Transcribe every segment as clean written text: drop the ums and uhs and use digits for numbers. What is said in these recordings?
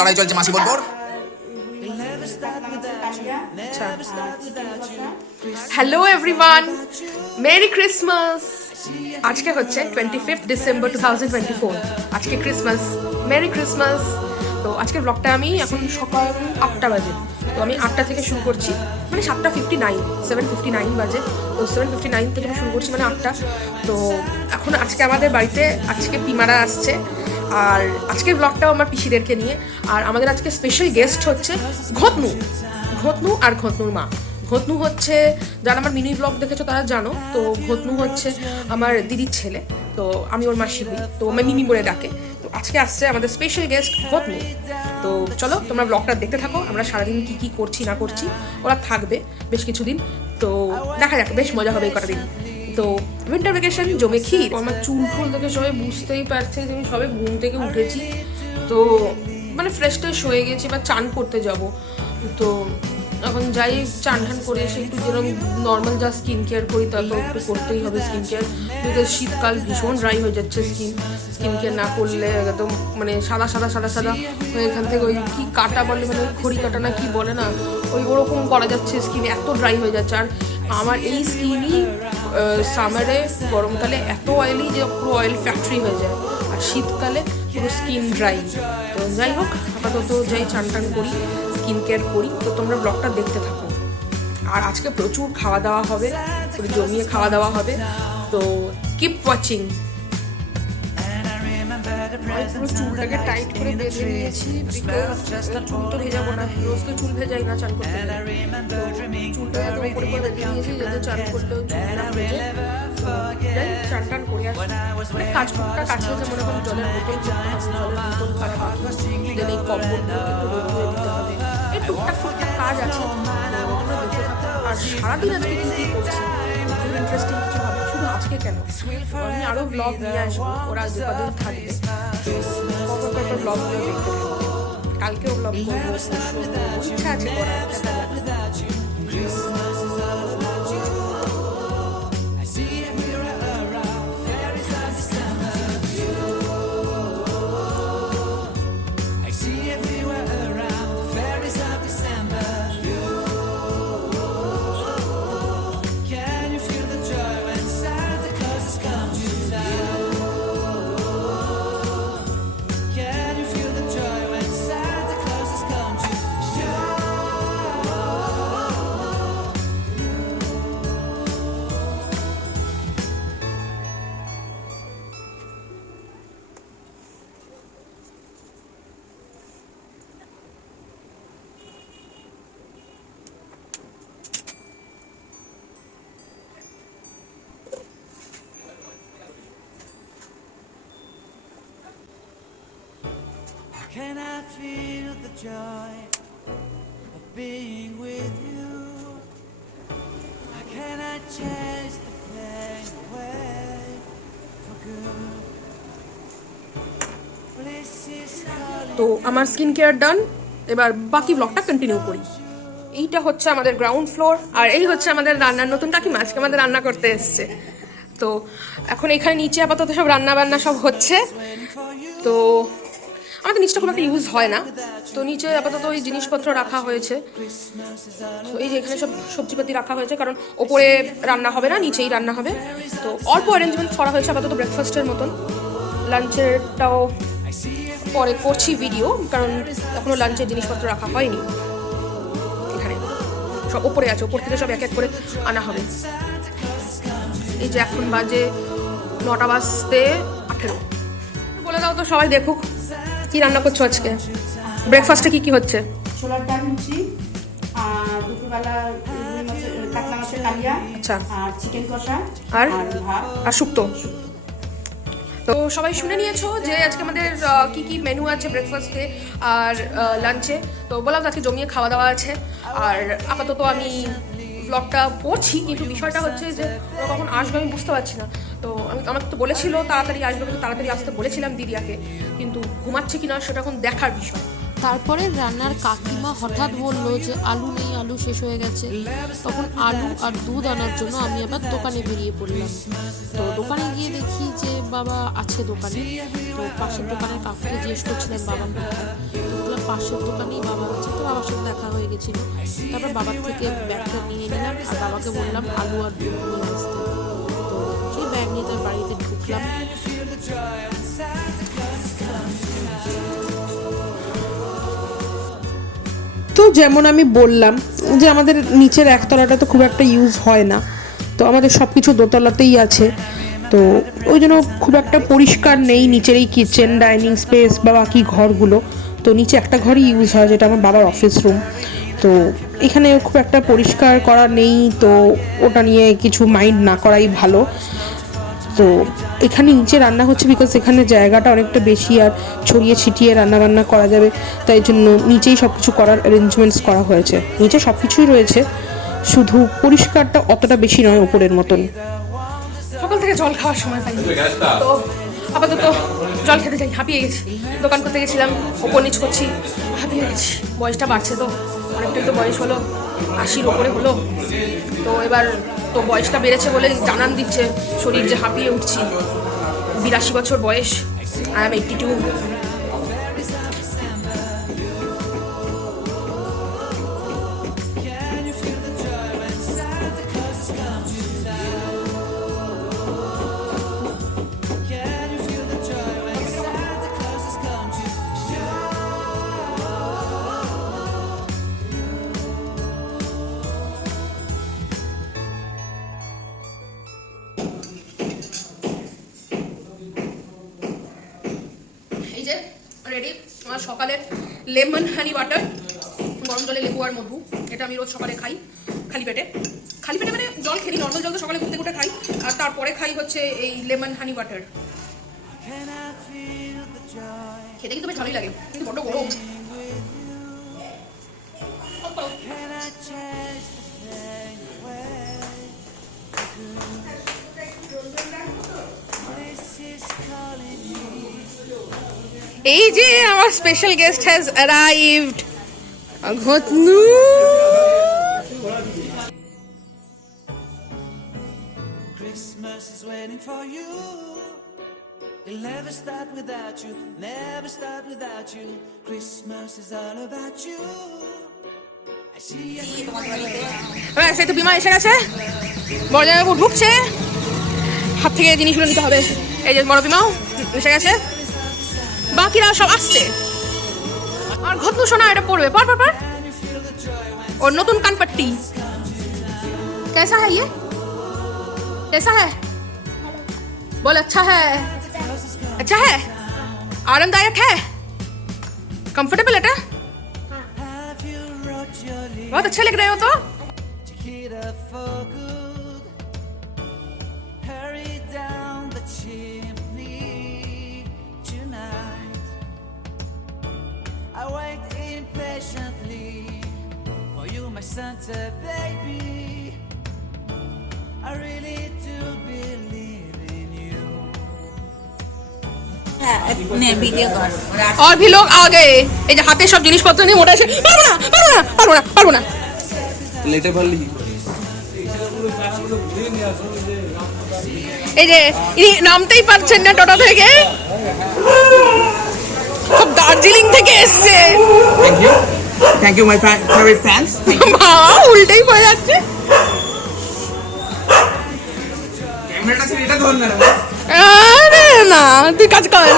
লড়াই চলছে মাসি বোর। Hello everyone, merry Christmas. আজকে হচ্ছে 25 ডিসেম্বর 2024। আজকে ক্রিসমাস, মেরি ক্রিসমাস। তো আজকের ব্লগটা আমি এখন সকাল 8টা বাজে, তো আমি 8টা থেকে শুরু করছি, মানে 7:59 বাজে। তো 7:59 থেকে শুরু করছি, মানে 8টা। তো এখন আজকে আমাদের বাড়িতে আজকে পিমারা আসছে, আর আজকের ব্লগটাও আমার পিসিদেরকে নিয়ে। আর আমাদের আজকে স্পেশাল গেস্ট হচ্ছে ঘটনু আর ঘটনুর মা। ঘটনু হচ্ছে, যারা আমার মিনি ব্লগ দেখেছো তারা জানো। তো ঘটনু হচ্ছে আমার দিদির ছেলে, তো আমি ওর মাসি হই, তো আমার মিমি বলে ডাকে। তো আজকে আসছে আমাদের স্পেশাল গেস্ট ঘটনু। তো চলো তোমরা ব্লগটা দেখতে থাকো, আমরা সারাদিন কি কি করছি না করছি। ওরা থাকবে বেশ কিছুদিন, তো দেখা যাক, বেশ মজা হবে এই কটা দিন। তো উইন্টার ভ্যাকেশন জমে ক্ষীর। আমার চুল ফুল দেখে সবাই বুঝতেই পারছে যে আমি সবে ঘুম থেকে উঠেছি, তো মানে ফ্রেশ ট্রেশ হয়ে গেছি, এবার চান করতে যাব। তো এখন যাই, চান ঠান করে এসে একটু যেরকম নর্মাল যা স্কিন কেয়ার করি তা তো একটু করতেই হবে। স্কিন কেয়ার, বিকজ শীতকাল ভীষণ ড্রাই হয়ে যাচ্ছে স্কিন কেয়ার না করলে একদম মানে সাদা হয়ে এখান থেকে ওই কি কাটা বলে, মানে খড়ি কাটা না কি বলে না, ওই ওরকম করা যাচ্ছে। স্কিন এত ড্রাই হয়ে যাচ্ছে, আর আমার এই স্কিনই সামারে গরমকালে এত অয়েলি যে পুরো অয়েল ফ্যাক্টরি হয়ে যায়, আর শীতকালে পুরো স্কিন ড্রাই। তো যাই হোক, আপাতত যাই চান টান করি, স্কিন কেয়ার করি। তো তোমরা ব্লগটা দেখতে থাকো। আর আজকে প্রচুর খাওয়া দাওয়া হবে, পুরো জমিয়ে খাওয়া দাওয়া হবে, তো কিপ ওয়াচিং। পুরো চুলটাকে টাইট করে বেঁধে নিয়েছি, চুল তো ভেজাবো না, রোজ তো চুল ভেজাই না চান করতে গেলে। তো চুলটা এত উপরে করে বেঁধে নিয়েছি যাতে চান করলেও চুল না ভেজে। যাই চান টান করে আসি, মানে কাজটা কাছে আছে, মনে করো জলের বোতল কাটা, দেন এই কম্বলগুলো একটু রোদ হয়ে দিতে হবে, এই টুকটাক কাজ আছে। আর সারাদিন আজকে কি করছি, খুব ইন্টারেস্টিং কিছু হবে। শুধু আজকে কেন, আমি আরও ব্লগ নিয়ে আসবো, ওরা যে কদিন থাকবে কত ব্লগগুলো দেখতে থাকবো। কালকেও ব্লগ করবো, ইচ্ছা আছে করার, দেখা যাক। Can I feel the joy of being with you? Can I chase the pain away for good? Bliss is calling. তো আমার স্কিন কেয়ার ডান, এবার বাকি ব্লগটা কন্টিনিউ করি। এইটা হচ্ছে আমাদের গ্রাউন্ড ফ্লোর, আর এই হচ্ছে আমাদের রান্নার নতুন কাকিমা আজকে আমাদের রান্না করতে এসছে। তো এখন এখানে নিচে আপাতত সব রান্না বান্না সব হচ্ছে। তো আমাদের নিচটা খুব একটা ইউজ হয় না, তো নিচে আপাতত ওই জিনিসপত্র রাখা হয়েছে। তো এই যে এখানে সব সবজিপাতি রাখা হয়েছে, কারণ ওপরে রান্না হবে না, নিচেই রান্না হবে। তো অল্প অ্যারেঞ্জমেন্ট করা হয়েছে আপাতত ব্রেকফাস্টের মতন। লাঞ্চেরটাও পরে করছি ভিডিও, কারণ এখনও লাঞ্চের জিনিসপত্র রাখা হয়নি। এখানে সব ওপরে আছে, ওপর থেকে সব এক এক করে আনা হবে। এই যে এখন বাজে 9:18। বলে দাও তো সবাই দেখুক কি রান্না করছো আজকে, ব্রেকফাস্টে কি কি হচ্ছে? ছোলার ডাল, লুচি, আর দুপুরবেলা কাতলা মাছের কালিয়া, আচ্ছা, আর চিকেন কষা, আর ভাত, আর শুক্তো। তো সবাই শুনে নিয়েছো যে আজকে আমাদের কি কি মেনু আছে ব্রেকফাস্টে আর লাঞ্চে। তো বললাম আজকে জমিয়ে খাওয়া দাওয়া আছে। আর আপাতত আমি ব্লগটা পড়ছি, কিন্তু বিষয়টা হচ্ছে যে ওরা কখন আসবে আমি বুঝতে পারছি না। তো আমাকে তো বলেছিল তাড়াতাড়ি আসবে, কিন্তু তাড়াতাড়ি আসতে বলেছিলাম দিদিয়াকে, কিন্তু ঘুমাচ্ছে কি না সেটা এখন দেখার বিষয়। তারপরে রান্নার কাকিমা হঠাৎ বলল যে আলু নেই, আলু শেষ হয়ে গেছে। তখন আলু আর দুধ আনার জন্য আমি আবার দোকানে বেরিয়ে পড়লাম। তো দোকানে গিয়ে দেখি যে বাবা আছে দোকানে। তো পাশের দোকানের কাকুকে জিজ্ঞেস করছিলেন বাবার কথা, তো বললাম পাশের দোকানেই বাবা আছে। তো বাবার সাথে দেখা হয়ে গেছিলো। তারপর বাবার থেকে ব্যাগটা নিয়ে নিলাম আর বাবাকে বললাম আলু আর দুধ নিয়ে আসতে। তো সেই ব্যাগ নিয়ে তার বাড়িতে ঢুকলাম। তো যেমন আমি বললাম যে আমাদের নিচের একতলাটা তো খুব একটা ইউজ হয় না, তো আমাদের সব কিছু দোতলাতেই আছে। তো ওই জন্য খুব একটা পরিষ্কার নেই নিচের এই কিচেন, ডাইনিং স্পেস বা বাকি ঘরগুলো। তো নিচে একটা ঘরই ইউজ হয়, যেটা আমার বাবার অফিস রুম। তো এখানে খুব একটা পরিষ্কার করা নেই, তো ওটা নিয়ে কিছু মাইন্ড না করাই ভালো। তো এখানে নিচে রান্না হচ্ছে বিকজ এখানে জায়গাটা অনেকটা বেশি আর ছড়িয়ে ছিটিয়ে রান্নাবান্না করা যাবে, তাই জন্য নিচেই সব কিছু করার অ্যারেঞ্জমেন্টস করা হয়েছে। নিচে সব কিছুই রয়েছে, শুধু পরিষ্কারটা অতটা বেশি নয় ওপরের মতন। সকাল থেকে জল খাওয়ার সময় পাইনি, তো আপাতত জল খেতে যাই। হাঁপিয়ে গেছি, দোকান করতে গেছিলাম, ওপর নিচ করছি, হাঁপিয়ে গেছি। বয়সটা বাড়ছে, তো অনেকটাই তো বয়স হলো, 80-র ওপরে হলো। তো এবার তো বয়সটা বেড়েছে বলে জানান দিচ্ছে শরীর যে হাঁপিয়ে উঠছি। 82 বছর বয়স, আই এম 82। এই যে রেডি আমার সকালের লেমন হানি বাটার, গরম জলে লেবু আর মধু। এটা আমি রোজ সকালে খাই খালি পেটে। খালি পেটে মানে জল খেলি, নর্মাল জল তো সকালে ঘুরতে ঘুরতে খাই, আর তারপরে খাই হচ্ছে এই লেমন হানি বাটার। খেতে কিন্তু বেশ ভালোই লাগে, কিন্তু বড্ড গরম। এই যে আমার স্পেশাল গেস্ট হ্যাজ অ্যারাইভড, ঘটনু। Christmas is waiting for you. It'll never start without you, never start without you. Christmas is all about you. I see you. সেই তো বিমা এসে গেছে, বড় জামাইবাবু ঢুকছে, হাত থেকে জিনিসগুলো নিতে হবে। এই যে বড় বিমাও এসে গেছে, বাকিরা সব আসছে। আর ঘটনু সোনা এটা পড়বে, পর পর পর। और नतून कानपट्टी कैसा है ये, कैसा है बोल। अच्छा है, अच्छा है, आरामदायक है, कंफर्टेबल है, बहुत अच्छे लग रहे हो। तो I wait impatiently for you, my Santa baby. I really do believe in you. और भी लोग आ गए। এই যে হাতে সব জিনিসপত্র নিয়ে মোটা এসে পারবো না পারবো না পারবো না পারবো না লেটে পারলি। এই যে ইনি নামতেই পারছেন না টোটো থেকে, খুব দার্জিলিং থেকে এসছে। Thank you, my favorite fans. বাবা উল্টেই পড়ে যাচ্ছে। ক্যামেরাটা ছিল এটা ধর না। আরে না, তুই কাজ কর।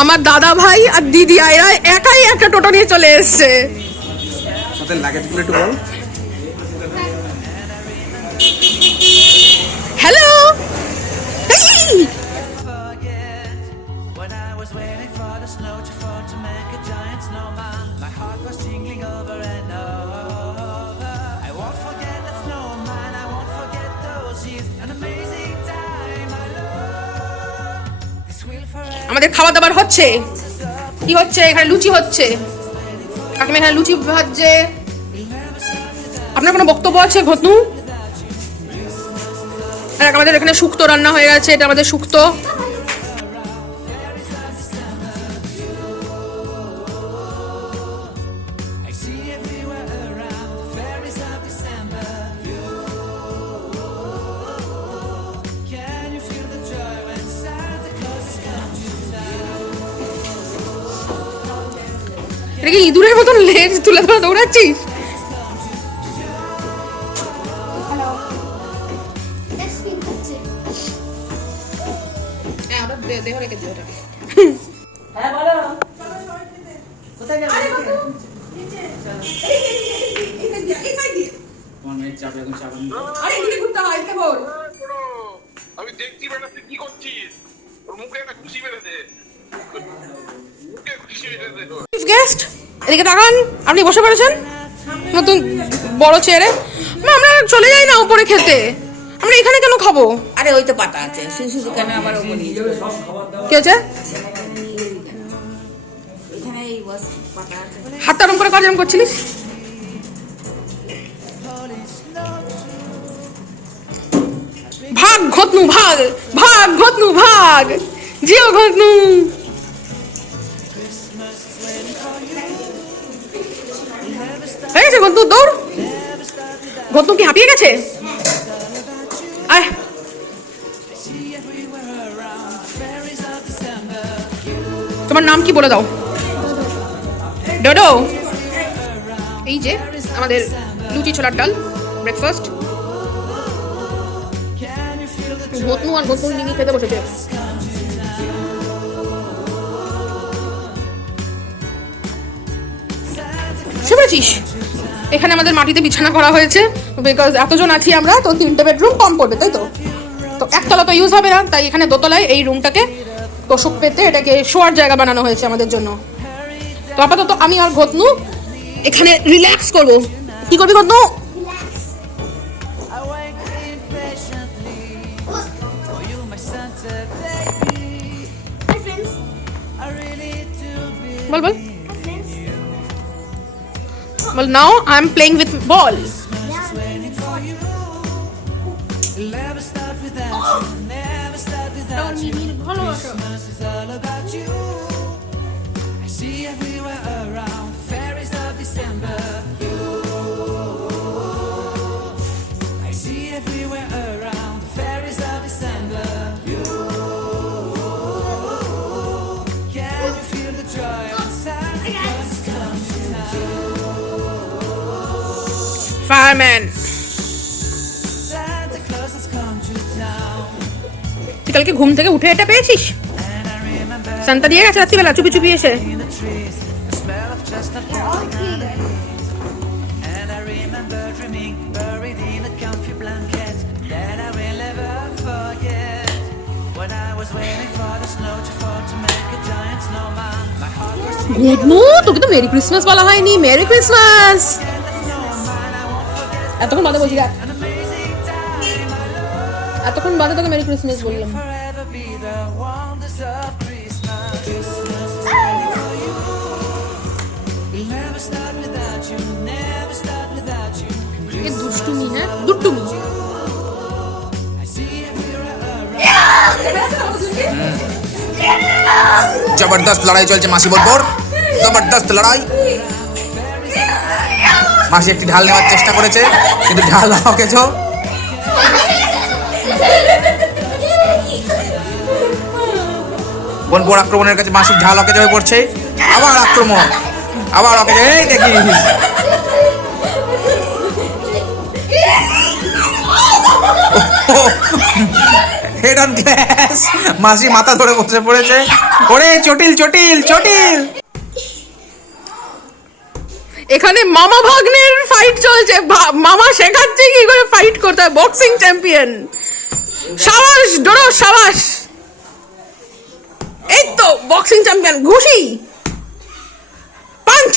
আমার দাদা ভাই আর দিদি আয়রা একাই একটা টোটো নিয়ে চলে এসছে। সাথে লাগেজগুলো একটু বল। Hello. Forget when I was waiting for the snow to fall to make a giant snowman. My heart was tingling over and over. I won't forget that snowman. I won't forget those years. An amazing time. I love this will forever. আমাদের খাওয়া দাবার হচ্ছে, কি হচ্ছে এখানে লুচি হচ্ছে, কাকিমা এখানে লুচি ভাজছে। আপনার কোনো বক্তব্য আছে ঘটনু? আর আমাদের এখানে শুক্তো রান্না হয়ে গেছে, এটা আমাদের শুক্তো। এটা কি ইঁদুরের মতন লেজ তুলে ধরে দৌড়াচ্ছিস? দেহ রেখে দিও ওটাকে। হ্যাঁ বলো কোথায় যাবে? তোমার মেয়ের চাপে এখন চাপ আমি আরে এদিকে ঘুরতে হয়, এদিকে বল। আমি দেখছি বেটা তুই কি করছিস, ওর মুখে একটা খুশি বেরোতে, মুখে খুশি বেরোতে। চিফ গেস্ট এদিকে তাকান, আপনি বসে পড়েছেন নতুন বড় চেয়ারে। আমরা চলে যাই না উপরে খেতে, আমরা এখানে কেন খাবো? আরে ওই তো পাতা আছে, শুধু কেন আবার ওপরে কি হচ্ছে? এখানে এই বস পাতা আছে। হাতটা ওরম করে কর যেরকম করছিলিস। ভাগ ঘটনু ভাগ, ভাগ ঘটনু ভাগ, জিও ঘটনু। হয়ে গেছে ঘটনু, দৌড়। ঘটনু কি হাঁপিয়ে গেছে? আয় তোমার নাম কি বলে দাও? ডোডো। এই যে আমাদের লুচি ছোলার ডাল ব্রেকফাস্ট। ঘটনু আর ঘটনু নিয়ে খেতে বসেছে। শুনেছিস এখানে আমাদের মাটিতে বিছানা করা হয়েছে, বিকজ এতজন আছি আমরা, তো 3টে বেডরুম কম পড়বে, তাই তো? তো একতলা তো ইউজ হবে না, তাই এখানে দোতলায় এই রুমটাকে তোষক পেতে এটাকে শোয়ার জায়গা বানানো হয়েছে আমাদের জন্য। তো আপাতত আমি আর ঘটনু এখানে রিল্যাক্স করবো। কি করবি ঘটনু? বল বল বল। Now I am playing with ball. Fireman. তুই কালকে ঘুম থেকে উঠে এটা পেয়েছিস? সান্তা দিয়ে গেছে রাত্রিবেলা চুপি চুপি এসে। ঘুটনু, তোকে তো মেরি ক্রিসমাস বলা হয়নি। Merry Christmas. এতক্ষণ বাদে বলছি, এতক্ষণ বাদে তোকে মেরি ক্রিসমাস বললাম। দুষ্টুমি, হ্যাঁ দুষ্টুমি। জবরদস্ত লড়াই চলছে মাসি বলবর, জবরদস্ত লড়াই। মাসি একটি ঢাল নেওয়ার চেষ্টা করেছে, কিন্তু ঢাল অকেজ। বোনপোর আক্রমণের কাছে মাসির ঢাল অকেজ হয়ে পড়ছে। আবার আক্রমণ, আবার অকেজ। এই দেখি হেড অন গ্লাস, মাসি মাথা ধরে বসে পড়েছে। ওরে চটিল চটিল চটিল। এখানে মামা ভাগ্নের ফাইট চলছে। মামা শেখাচ্ছে কি করে ফাইট করতে হয়। Boxing champion. সাবাস ডোরো, সাবাস। এই তো বক্সিং চ্যাম্পিয়ন। ঘুষি, পাঞ্চ,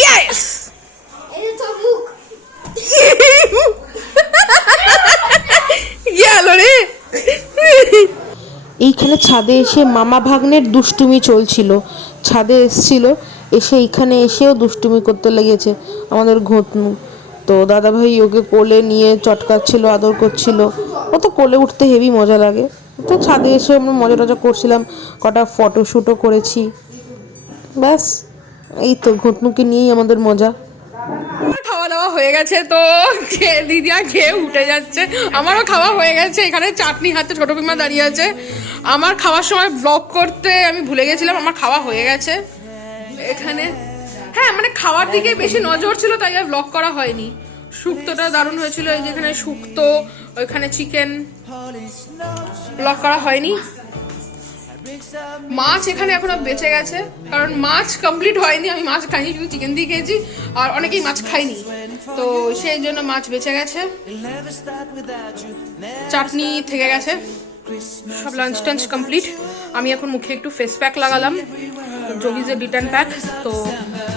ইয়েস। গেল রে। এইখানে ছাদে এসে মামা ভাগ্নের দুষ্টুমি চলছিল। ছাদে এসছিল, এসে এইখানে এসেও দুষ্টুমি করতে লেগেছে আমাদের ঘটনু। তো দাদাভাই ওকে কোলে নিয়ে চটকাচ্ছিল, আদর করছিল। ও তো কোলে উঠতে হেভি মজা লাগে। তো ছাদে এসে আমরা মজা টজা করছিলাম, কটা ফটোশ্যুটও করেছি। ব্যাস এই তো ঘটনুকে নিয়েই আমাদের মজা। খাওয়া দাওয়া হয়ে গেছে, তো দিদিয়া খেয়ে উঠে যাচ্ছে। আমারও খাওয়া হয়ে গেছে। এখানে চাটনি হাতে ছোট পিমা দাঁড়িয়ে আছে। আমার খাওয়ার সময় ব্লগ করতে আমি ভুলে গেছিলাম। আমার খাওয়া হয়ে গেছে এখানে। হ্যাঁ মানে খাওয়ার দিকে বেশি নজর ছিল, তাই আর ব্লগ করা হয়নি। শুক্তোটা দারুণ হয়েছিল, এই যেখানে শুক্তো, ওইখানে চিকেন, ব্লগ করা হয়নি। মাছ এখানে এখনো বেঁচে গেছে, কারণ মাছ কমপ্লিট হয়নি। আমি মাছ খাইনি, শুধু চিকেন দিয়ে খেয়েছি, আর অনেকেই মাছ খাইনি, তো সেই জন্য মাছ বেঁচে গেছে। চাটনি থেকে গেছে, সব লাঞ্চ টাঞ্চ কমপ্লিট। আমি এখন মুখে একটু ফেস প্যাক লাগালাম, জগিজের ডিটেন প্যাক। তো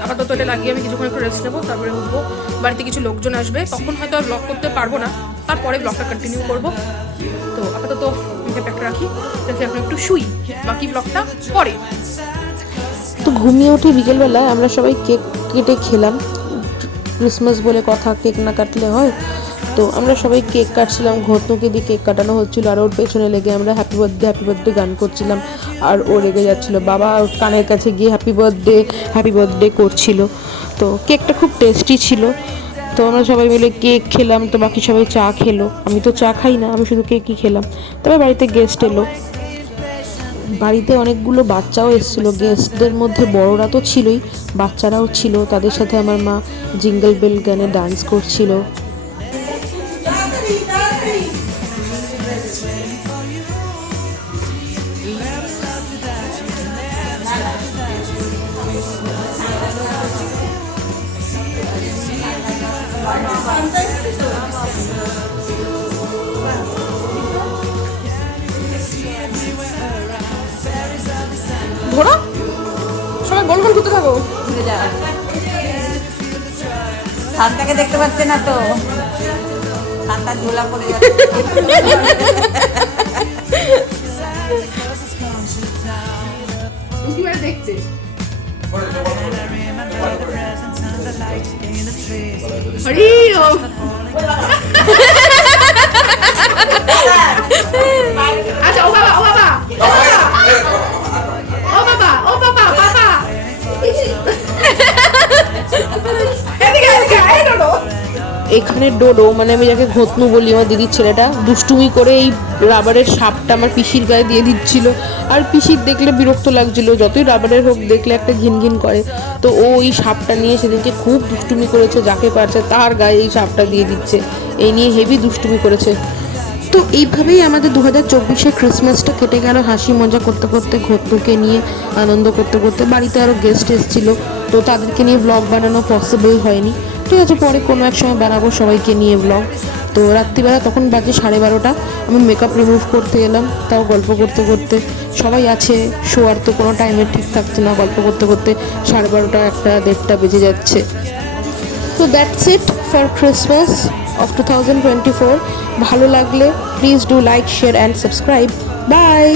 আপাতত এটা লাগিয়ে আমি কিছুক্ষণ একটু রেস্ট নেবো, তারপরে উঠবো। বাড়িতে কিছু লোকজন আসবে, তখন হয়তো আর ব্লগ করতে পারবো না, তারপরে ব্লগটা কন্টিনিউ করবো। তো আপাতত মুখে প্যাকটা রাখি, রেখে এখন একটু শুই, বাকি ব্লগটা পরে। তো ঘুমিয়ে উঠে বিকেলবেলায় আমরা সবাই কেক কেটে খেলাম। ক্রিসমাস বলে কথা, কেক না কাটলে হয়। তো আমরা সবাই কেক কাটছিলাম, ঘটনুকে দিয়ে কেক কাটানো হচ্ছিল, আর ওর পেছনে লেগে আমরা হ্যাপি বার্থডে গান করছিলাম, আর ও রেগে যাচ্ছিল। বাবা ওর কানের কাছে গিয়ে হ্যাপি বার্থডে করছিল। তো কেকটা খুব টেস্টি ছিল। তো আমরা সবাই মিলে কেক খেলাম, তো বাকি সবাই চা খেলো। আমি তো চা খাই না, আমি শুধু কেকই খেলাম। তবে বাড়িতে গেস্ট এলো, বাড়িতে অনেকগুলো বাচ্চাও এসেছিলো। গেস্টদের মধ্যে বড়রা তো ছিলই, বাচ্চারাও ছিল। তাদের সাথে আমার মা জিঙ্গল বেল গানে ডান্স করছিল। ঘোড়া সবাই গোল গোল ঘুরতে থাকো। ঘুরে যা, সানটাকে দেখতে পাচ্ছে না তো, সানটা ঝোলা পড়ে যাচ্ছে। দেখতে আচ্ছা, ও বাবা ও বাবা ও বাবা ও বাবা বাবা এখানে ডোডো, মানে আমি যাকে ঘটনু বলি, আমার দিদির ছেলেটা, দুষ্টুমি করে এই রাবারের সাপটা আমার পিসির গায়ে দিয়ে দিচ্ছিল। আর পিসির দেখলে বিরক্ত লাগছিল, যতই রাবারের হোক দেখলে একটা ঘিন ঘিন করে। তো ও এই সাপটা নিয়ে সেদিনকে খুব দুষ্টুমি করেছে, যাকে পারছে তার গায়ে এই সাপটা দিয়ে দিচ্ছে, এই নিয়ে হেভি দুষ্টুমি করেছে। তো এইভাবেই আমাদের 2024-এর ক্রিসমাসটা কেটে গেল হাসি মজা করতে করতে, ঘটনুকে নিয়ে আনন্দ করতে করতে। বাড়িতে আরও গেস্ট এসেছিল, তো তাদেরকে নিয়ে ব্লগ বানানো পসিবল হয়নি। ঠিক আছে, পরে কোনো এক সময় বানাবো সবাইকে নিয়ে ব্লগ। তো রাত্রিবেলা তখন বাজে 12:30, আমি মেকআপ রিমুভ করতে এলাম, তাও গল্প করতে করতে। সবাই আছে, শোয়ার তো কোনো টাইমের ঠিক থাকছে না, গল্প করতে করতে 12:30, 1টা, 1:30 বেজে যাচ্ছে। তো that's it for Christmas of 2024. ভালো লাগলে please do like, share and subscribe. By.